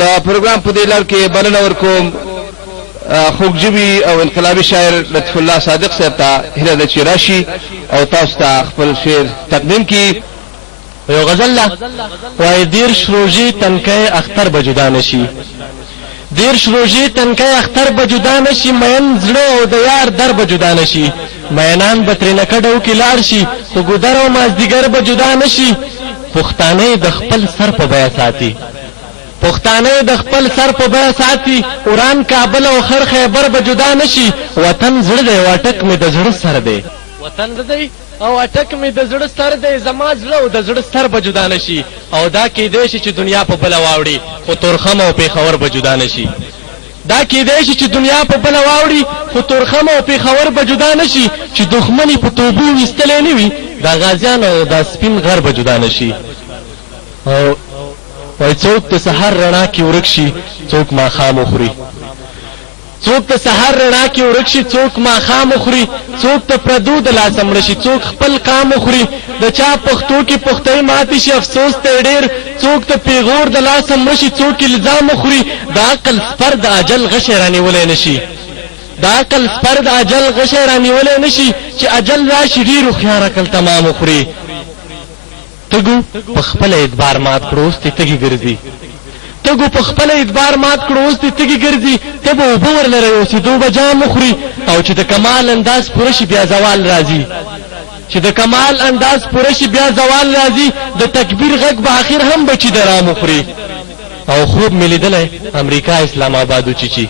دا پروګرام په دې لړ کې بلنه ورکوم خوږجبي او انقلابي شاعر لطف الله صادق صاحب ته هیله ده چې راشي او تاسو ته خپل شعر تقدیم کړي. یو غزل ده وایي دیرش روژې تنکی اختر به جدا نشي، دیرش روژې تنکی اختر به جدا نشي، مین زړه او د یار در به جدا نشي، مینان به ترې نکډو کې لاړ شي، خو ګودر او مازدیګر به جدا نشي. پښتانه د خپل سر په بیه ساتي، پښتانه د خپل سر په بیه ساتي، اوران کابل او خر خیبر به جدا نشي. وطن زړه دی واټک مې د زړه سر دی، وطن دی او اټک مې د زړه سر دی، زما زړه او د زړه سر به جدا نشي. او دا کېدی شي چې دنیا په بله واوړي خو تورخم او پېښور به جدا نشي، دا کېدی شي چې دنیا په بله واوړي خو تورخم او پېښور به جدا نشي. چې دښمني په توبو ویستلی نه وي دا غازیان او دا سپین غر به جدا نشي. او وای څوک د سحر رڼا کې ورک شي څوک ماښام وخوري، څوک د سحر رڼا کې ورک شي څوک ماښام وخوري، څوک د پردو د لاسه مړه شي څوک خپل قام وخوري. د چا پښتو کې پختۍ ماتې شي افسوس ته ډېر، څوک د پیغور د لاسه مړه شي څوک الزام وخوري. د عقل سپر د اجل غشی رانیولی نه شي، د عقل سپر د اجل غشی رانیولی نه شي. چې اجل راشي ډېر هوښیار عقل تمام وخوري. تګو په خپله اعتبار مات کړو اوس دې تږي ګرځي، تګو په خپله اعتبار مات کړو اوس دې تږي ګرځي. ته به اوبه ورلرئ اوسېدو به جام وخوري. او چې د کمال انداز پوره شي بیا زوال راځي، چې د کمال انداز پوره شي بیا زوال راځي. د تکبیر غږ به اخر هم بچي د رام وخوري. او خوب مې لیدلی امریکا اسلام آباد وچیچي،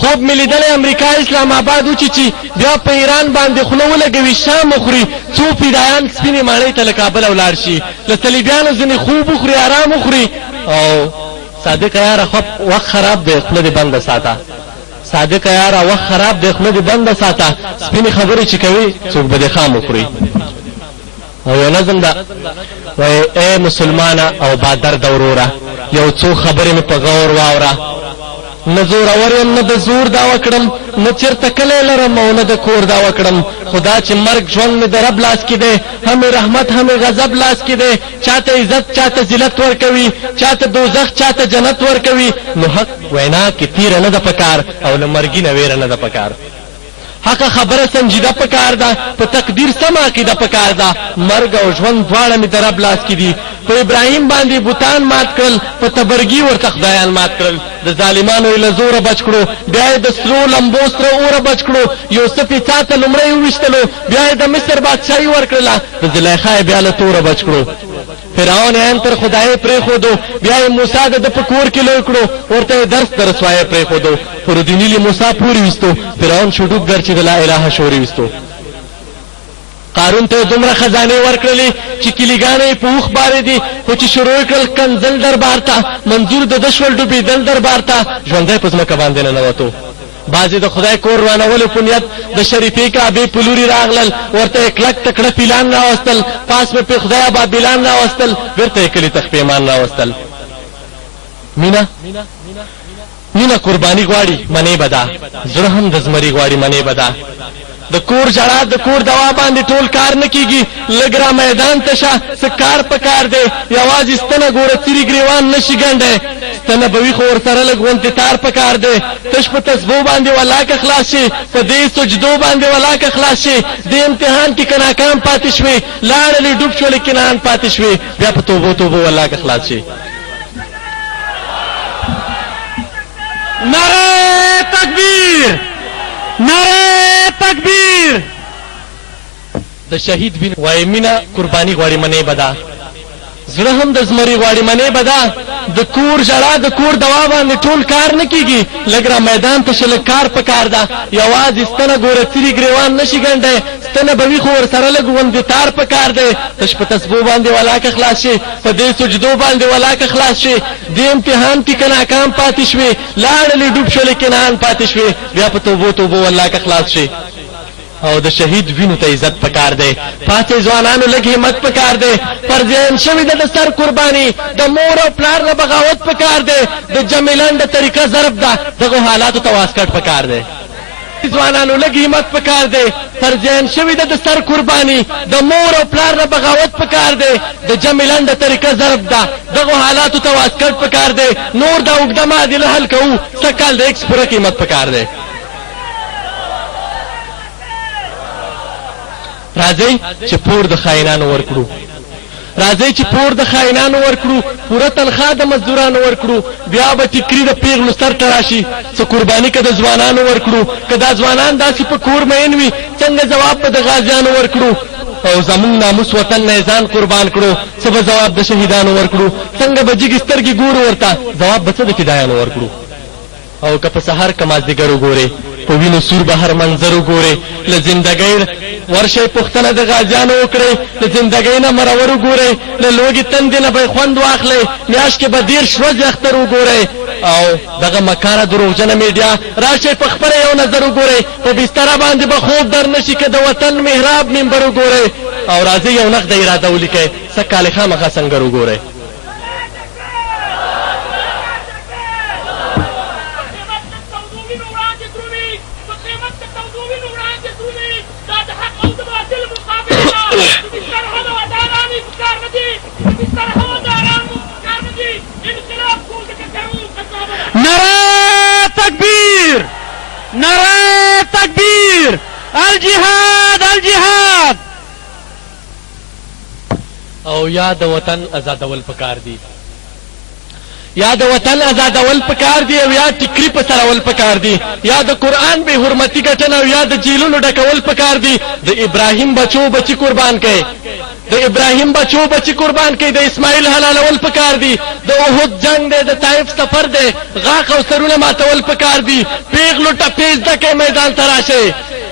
خوب مې لیدلی امریکا اسلام آباد وچیچي، بیا په ایران باندې خوله ولګوي شام وخوري. څو فدایان سپینې ماڼۍ ته له کابل ولاړ شي، له صلیبیانو ځینې خوب وخوري آرام وخوري. او صادق یاره وخت خراب دی خوله دې بنده ساته، صادق یاره وخت خراب دی خوله دې بنده ساته، سپینې خبرې چې کوي څوک به دې خام وخوري. او یو نظم ده وایي ای مسلمانه او بادرد وروره یو څو خبرې مې په غور واوره، نه زورور یم نه د زور دعوه کړم، نه چېرته کلی لرم او نه د کور دعوه کړم. خدا چې مرګ ژوند مې د رب لاس کې دی، هم رحمت هم غضب لاس کې دی. چاته عزت چاته ذلت ورکوي، چاته دوزخ چاته جنت ورکوي. نو حق وینا کې تیره نه ده پکار او له مرګي نه ویره نه ده پکار. حق خبره سنجیده پکار ده، په تقدیر سم عقیده پکار ده. مرګ او ژوند دواړه مې د رب لاس کې دي. په ابراهیم باندې بوتان مات کړل، په تبرګي ورته خدایان مات کړل. د ظالمانو یې له زوره بچ کړو، بیا یې د سرو لمبو سره اوره بچ کړو. یوسف یې څا ته لومړی وویشتلو، بیا یې د مصر بادشاهي ورکړله. د زلیخا یې بیا له توره بچ کړو. فرعون عین تر خدای پرېښودو، بیا یې موسی د ده په کور کې لوی کړو. ورته یې درس د رسوایۍ پرېښودو. فرودیني له موسی پورې ویستو، فرعون شو ډوبګر چې د لا اله شورې ویستو. قارون ته دومره خزانې ورکړلې چې کلیګانې یې په اوښ بارې دي، خو چې شروع کړل کنځل دربار ته، منظور د ده شول ډوبېدل دربار ته. ژوندی په ځمکه باندې ننوتو. بعضې د خدای کور رانولو په نیت د شریفې کعبې په لوري راغلل. ورته یې کلک تکړه پیلان راوستل، پاس مې په خدای ابابیلان راوستل، بېرته یې کلي ته خپېمان راوستل. مینه مینه قرباني غواړي منې به ده، زړه هم د زمري غواړي منې به ده. د کور ژړا د کور دوا باندې ټول کار نه کیږي. لږ را میدان ته شه څه کار په کار دی. یوازې ستنه ګوره څیري ګریوان نه شي ګنډی، ستنه به وي خو ورسره لږ غونتې تار په کار دی. تش په تسبو باندې ولاکه خلاص شي، په دې سجدو باندې ولاکه خلاص شي. دې امتحان کې که ناکام پاتې شوې، لاړلې ډوب شولې کنعان پاتې شوې، بیا په توبو توبو ولاکه خلاص شي. نعره تکبیر، نعره تکبیر. د شهید وینه وایي مینه قرباني غواړي منې به ده، زړه هم د زمري غواړي منې به ده. د کور ژړا د کور دوا باندې ټول کار نه کیږي. لږ را میدان ته شه لږ کار په کار ده. یوازې ستنه ګوره څیري ګریوان نه شي ګنډی، ستنه به وي خو ورسره لږ غوندې تار په کار دی. تش په تسبو باندې ولاکه خلاص شي، په دې سجدو باندې ولاکه خلاص شي. دې امتحان کې که ناکام پاتې شوې، لاړلې ډوب شولې کنعان پاتې شوې، بیا په توبو توبو ولاکه خلاص شي. او د شهید وینو ته عزت پکار دی. پاتې ځوانانو لږ همت پکار دی. پر ځین شوې ده د سر قرباني، د مور او پلار نه بغاوت پکار دی. د جمیلان د طریقه ضرب ده، دغو حالاتو ته واسکټ پکار دی. کې ځوانانو لږ همت پکار دی فرضیان شوي ده د سر قرباني د مور او پلار نه بغاوت پکار دی د جمع لنډه طریقه ضرب ده دغو حالاتو ته واسکټ پکار دی نور دا اوږده معادله حل کوو سږ کال د ایکس پوره قیمت پکار دی راځئ چې پور د خاینانو ورکړو راځئ چې پور د خاینانو ورکړو پوره تنخوا د مزدورانو ورکړو بیا به ټیکري د پیغلو سر ته راشي څه قرباني که د ځوانانو ورکړو که دا ځوانان داسې په کور مین وي څنګه جواب به د غازیانو ورکړو او زمونږ ناموس وطن نه ځان قربان کړو څه به جواب د شهیدانو ورکړو څنګه به جګې سترګې ګورو ورته جواب به څه د فدایانو ورکړو او که په سهار که مازدیګر وګورې په وینو سور به هر منظر وګورې له زندګۍ ورشئ پوښتنه د غازیانو وکړئ له زندګۍ نه مرور وګورئ له لوږې تندې نه به یې خوند واخلئ میاشت کې به 10 ورځې اختر وګورئ او دغه مکاره دروغجنه میډیا راشئ په خپله یو نظر وګورئ په بستره باندې به خوب در نشي که د وطن محراب منبر وګورئ او راځئ یو نقده اراده ولیکئ سږ کال یې خامخا سنګر وګورئ نعرہ تکبیر نعرہ تکبیر الجهاد الجهاد او یا د وطن آزادول پکار دي یا د وطن آزادول پکار دي او یا ټیکري په سرول پکار دي یا د قرآن بې حرمتي ګټنه او یا د جیلونو ډکول پکار دي د ابراهیم بچو بچي قربان کړي د ابراهیم بچو بچي قربان کړي د اسماعیل حلالول پکار دي د احد جنگ دی د طائف سفر دی غاښ او سرونه ماتول پکار دي پیغلو ټپې زده کوئ میدان ته راشئ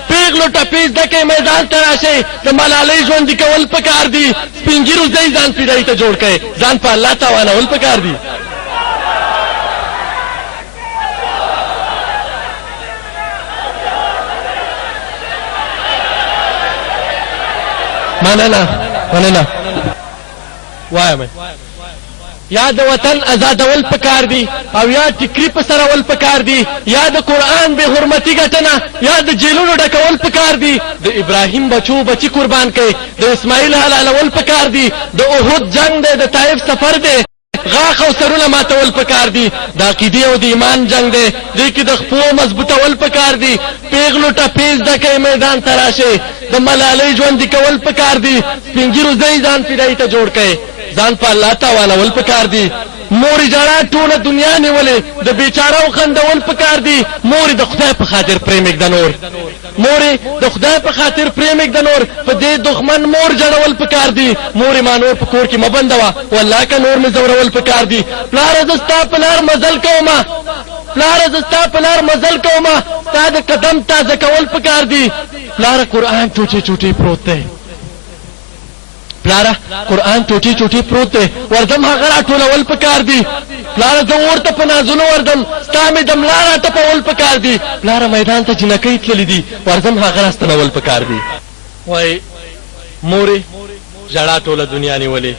پیغلو ټپې زده کوئ میدان ته راشئ د ملالۍ ژوندي کول پکار دي سپین ږیرو ځئ ځان فدایي ته جوړ کړئ ځان په الله تاوانول پکار دي مننه وایم یا د وطن آزادول پکار دي او یا ټیکري په سرول پکار دي یا د قرآن بې حرمتي ګټنه یا د جیلونو ډکول پکار دي د ابراهیم بچو بچي قربان کړي د اسماعیل حلالول پکار دي د احد جنگ دی د طائف سفر دی غاښ او سرونه ماتول پکار دي د عقیدې او د ایمان جنگ دی دې کې د خپو مضبوطول پکار دي پیغلو ټپې زده کوئ میدان ته راشئ د ملالۍ ژوندي کول پکار دي سپین ږیرو ځئ ځان فدایي ته جوړ کړئ ځان په الله تاوانول پکار دي مورې ژړا ټوله دنیا نیولې د بیچارهو خندول پکار دي مورې د خدای په خاطر پرېمږده نور مورې د خدای په خاطر پرېمږده نور په دې دښمن مور جړول پکار دي مورې ما نور په کور کې مه بندوه والله که نور مې زورول پکار دي پلاره زه ستا په لار مزل کومه پلاره زه ستا په لار مزل کومه ستا د قدم تازه کول پکار دي پلاره قرآن ټوټې ټوټې پروت دی پلاره قرآن ټوټې ټوټې پروت دی وردم هغه راټولول پکار دي پلاره زه اور ته په نازونو وردم ستا مې د ملا راټپول پکار دي پلاره میدان ته جنکۍ تللي دي ورځم هغه راستنول پکار دي وای مورې ژړا ټوله دنیا نیولې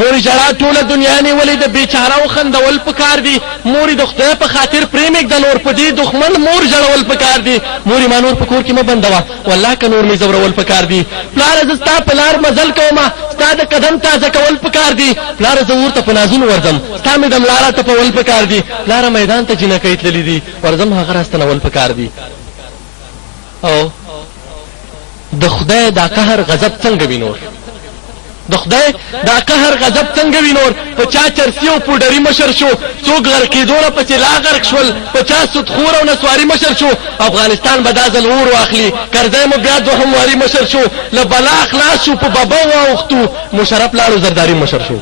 مورې ژړا ټوله دنیا نیولې د بیچارهو خندول پکار دي مورې د خدای په خاطر پرېمږده نور په دې دښمن مور ژړول پکار دي مورې ما نور په کور کې مه بندوه والله که نور مې زورول پکار دي پلاره زه ستا په لار مزل کومه ستا د قدم تازه کول پکار دي پلاره زه ورته په نازونو ورځم ستا مې د ملا راټپول پکار دي پلاره میدان ته جنکۍ تللي دي ورځم هغه راستنول پکار دي او د خدای دا قهر غضب څنګه وي نور د خدای دا قهر غضب څنګه وي نور په چا چرسي او پوډري مشر شو څوک غرقېدو نه پسې لا غرق شول په چا سودخور او نسواري مشر شو افغانستان به دا ځل اور واخلي کرزی مو بیا دوهم واري مشر شو له بلا خلاص شو په بابا واوښتو مشرف لاړو زرداري مشر شو